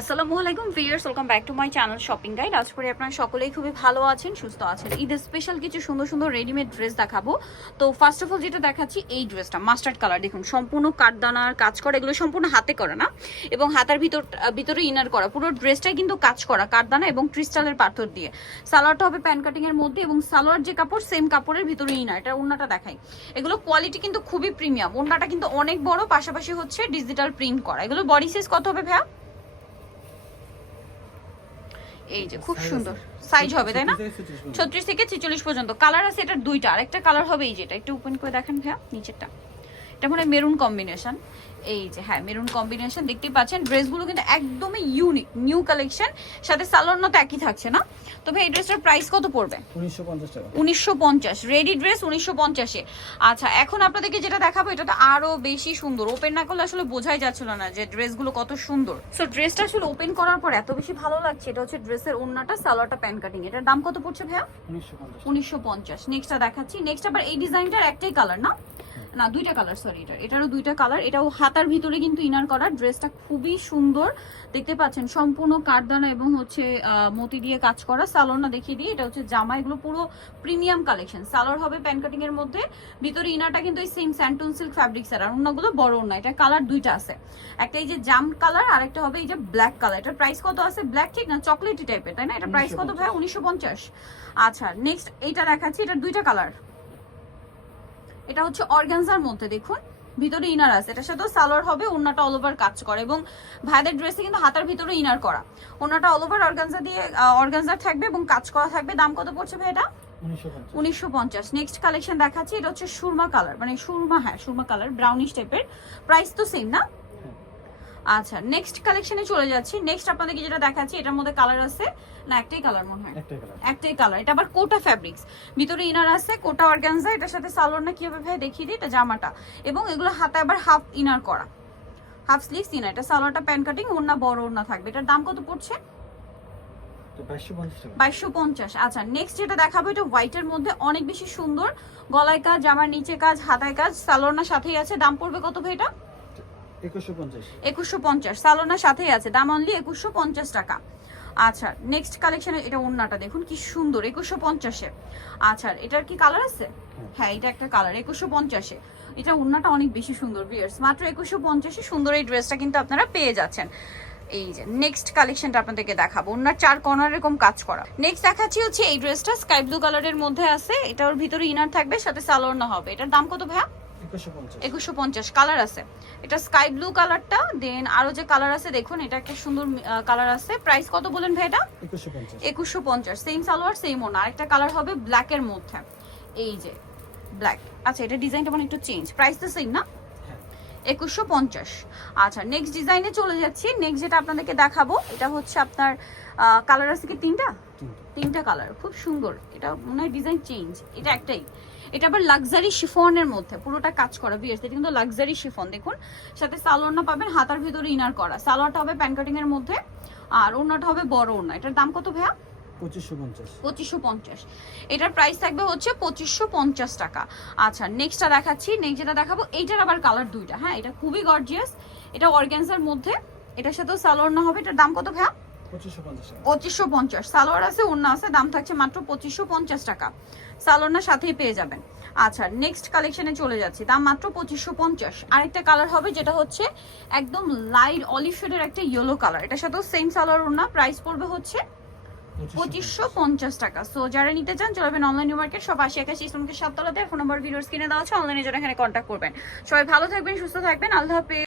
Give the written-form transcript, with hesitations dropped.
আসসালামু আলাইকুম viewers, welcome back to my channel shopping guide. আজ পরে আপনারা সকলেই খুবই ভালো আছেন, সুস্থ আছেন। ঈদের স্পেশাল কিছু সুন্দর সুন্দর রেডিমেড ড্রেস দেখাবো। তো ফার্স্ট অফ অল যেটা দেখাচ্ছি এই ড্রেসটা মাস্টার্ড কালার, দেখুন সম্পূর্ণ কাঠদানার কাজ করা, এগুলো সম্পূর্ণ হাতে করা না, এবং হাতার ভিতরে ইনার করা, পুরো ড্রেসটাই কিন্তু কাজ করা কাঠদানা এবং ক্রিস্টালের পাথর দিয়ে। সালোয়ারটা হবে প্যান্ট কাটিং এর মধ্যে, এবং সালোয়ার যে কাপড় সেম কাপড়ের ভিতরে ইনার। এটা ওড়নাটা দেখাই, এগুলো কোয়ালিটি কিন্তু খুবই প্রিমিয়াম। ওড়নাটা কিন্তু অনেক বড়, পাশাপাশি হচ্ছে ডিজিটাল প্রিন্ট করা। এগুলো বডি সাইজ কত হবে ভাইয়া? এই যে খুব সুন্দর সাইজ হবে, তাই না? 36 থেকে 46 পর্যন্ত। কালার আছে এটার দুইটা, আরেকটা কালার হবে এই যেটা, একটু ওপেন করে দেখেন ভাইয়া নিচেরটা। এটা মানে মেরুন কম্বিনেশন, এই যে হ্যাঁ মেরুন কম্বিনেশন দেখতেই পাচ্ছেন। ড্রেসগুলো কিন্তু একদমই ইউনিক, নিউ কালেকশন, সাথে সালোয়ার তো একই থাকছে না। তবে এই ড্রেসটার প্রাইস কত পড়বে? 1950 টাকা। 1950 রেডি ড্রেস 1950 এ। আচ্ছা, এখন আপনাদেরকে যেটা দেখাবো এটা তো আরো বেশি সুন্দর। ওপেন না করলে আসলে বোঝাই যাচ্ছিল না যে ড্রেসগুলো কত সুন্দর। সো ড্রেসটা আসলে ওপেন করার পর এত বেশি ভালো লাগছে। এটা হচ্ছে ড্রেসের ওড়নাটা, সালোয়ারটা প্যান্ট কাটিং। এটার দাম কত পড়ছে ভাইয়া? 1950। নেক্সটটা দেখাচ্ছি। নেক্সট আবার এই ডিজাইনটার একটাই কালার না, না দুইটা কালার, সরি এটারও দুইটা কালার। এটাও হাতার ভিতরে কিন্তু ইনার করা। ড্রেসটা খুবই সুন্দর দেখতে পাচ্ছেন, সম্পূর্ণ কাঠদানা এবং হচ্ছে মতি দিয়ে কাজ করা। সালোয়ারটা দেখিয়ে দিই, এটা হচ্ছে জামা, এগুলো পুরো প্রিমিয়াম কালেকশন। সালোয়ার হবে প্যান্ট কাটিং এর মধ্যে, ভিতরে ইনারটা কিন্তু এই সেম স্যান্টন সিল্ক ফ্যাব্রিক্স আর ওড়নাগুলো বড় ওড়না। এটা কালার দুইটা আছে, একটা এই যে জাম কালার আর একটা হবে এই যে ব্ল্যাক কালার। এটার প্রাইস কত আছে? ব্ল্যাক ঠিক না চকলেটি টাইপের, তাই না? এটা প্রাইস কত ভাই? 1950। আচ্ছা নেক্সট এইটা দেখাচ্ছি, এটার দুইটা কালার। এটা হচ্ছে অর্গানজার মধ্যে, দেখুন ভিতরে ইনার আছে। এটার সাথেও সালোয়ার হবে, ওড়নাটা অল ওভার কাজ করে, এবং ভাইদের ড্রেসে কিন্তু হাতার ভিতরে ইনার করা। ওড়নাটা অল ওভার অর্গানজা দিয়ে অর্গানজার থাকবে এবং কাজ করা থাকবে। দাম কত পড়ছে ভাই এটা? 1950। নেক্সট কালেকশন দেখাচ্ছি, এটা হচ্ছে সুরমা কালার, মানে সুরমা, হ্যাঁ সুরমা কালার, ব্রাউনিশ টাইপের। প্রাইস তো সেম না? আচ্ছা নেক্সট কালেকশনে চলে যাচ্ছি। নেক্সট আপনাদেরকে যেটা দেখাচ্ছি এটার মধ্যে কালার আছে না, একটাই কালার মনে হয়, একটাই কালার। এটা আবার কোটা ফ্যাব্রিক্স, ভিতরে ইনার আছে, কোটা অর্গানজা। এটার সাথে সালোয়ার না কি হবে ভাই দেখিয়ে দিই, এটা জামাটা, এবং এগুলো হাতে আবার হাফ ইনার করা, হাফ স্লিভস ইনার। এটা সালোয়ারটা প্যান্ট কাটিং, ওড়না বড় ওড়না থাকবে। এটার দাম কত পড়ছে? 2250। আচ্ছা নেক্সট যেটা দেখাবো এটা হোয়াইটের মধ্যে, অনেক বেশি সুন্দর। গলায় কাজ, জামার নিচে কাজ, হাতায় কাজ, সালোয়ার সাথেই আছে। দাম পড়বে কত ভাই এটা? 2150। সালোনার সাথেই আছে, দাম অনলি 2150 টাকা। আচ্ছা নেক্সট কালেকশনে এটা ওড়নাটা দেখুন কি সুন্দর, 2150-এ। আচ্ছা এটার কি কালার আছে? হ্যাঁ এটা একটা কালার, 2150-এ। এটা ওড়নাটা অনেক বেশি সুন্দর ভিউয়ার্স, মাত্র 2150-এ সুন্দর এই ড্রেসটা কিন্তু আপনারা পেয়ে যাচ্ছেন। এই যে নেক্সট কালেকশনটা আপনাদেরকে দেখাবো, ওনার চার কর্নার এরকম কাজ করা। নেক্সট দেখাচ্ছি হচ্ছে এই ড্রেসটা স্কাই ব্লু কালারের মধ্যে আছে। এটার ভিতরে ইনার থাকবে, সাথে সালোয়ার না হবে। এটার দাম কত ভাইয়া? 2150। কালার আছে, এটা স্কাই ব্লু কালারটা, দেন আরো যে কালার আছে দেখুন, এটা একটা সুন্দর কালার আছে। প্রাইস কত বলেন ভাই এটা? 2150। সেম সালোয়ার সেম ওড়না। আরেকটা কালার হবে ব্ল্যাক এর মধ্যে, এই যে ব্ল্যাক। আচ্ছা এটা ডিজাইনটা মানে একটু চেঞ্জ, প্রাইস তো সেম না? 2150। আচ্ছা নেক্সট ডিজাইনে চলে যাচ্ছি। নেক্সট যেটা আপনাদেরকে দেখাবো এটা হচ্ছে আপনার কালার আছে কি তিনটা কালার, খুব সুন্দর। এটা মনে হয় ডিজাইন চেঞ্জ, এটা একটাই। এটা আবার লাক্সারি শিফনের মধ্যে পুরোটা কাজ করা ভিউয়ার্স, এটা কিন্তু লাক্সারি শিফন। দেখুন সাথে সালোয়ারটা পাবেন হাতার ভিতরে ইনার করা। সালোয়ারটা হবে প্যান্ট কাটিং এর মধ্যে, আর ওড়নাটা হবে বড় ওড়না। এটার দাম কত ভাইয়া? 2550। এটার প্রাইস থাকবে হচ্ছে 2550 টাকা। আচ্ছা নেক্সটটা দেখাচ্ছি। নেক্সট যেটা দেখাবো এইটার আবার কালার দুইটা, হ্যাঁ এটা খুবই গর্জিয়াস। এটা অর্গানজার মধ্যে, এটার সাথেও সালোয়ার না হবে। এটার দাম কত ভাইয়া? 2550। সালোয়ার আছে, ওড়না আছে, দাম থাকছে মাত্র 2550 টাকা। সালোয়ার সাথেই পেয়ে যাবেন। আচ্ছা নেক্সট কালেকশনে চলে যাচ্ছি, দাম মাত্র 2550। আরেকটা কালার হবে যেটা হচ্ছে একদম লাইট অলিভ শেডের একটা ইয়েলো কালার। এটার সাথেও সেম সালোয়ার ওড়না। প্রাইস পড়বে হচ্ছে 2550 টাকা। সো যারা নিতে চান চলবেন অনলাইন নিউ মার্কেট, সব 8081 ইসলামকে 7 তলাতে। ফোন নাম্বার ভিডিওর স্ক্রিনে দেওয়া আছে, অনলাইনে যারা এখানে কন্ট্যাক্ট করবেন। সবাই ভালো থাকবেন, সুস্থ থাকবেন, আল্লাহ হাফেজ।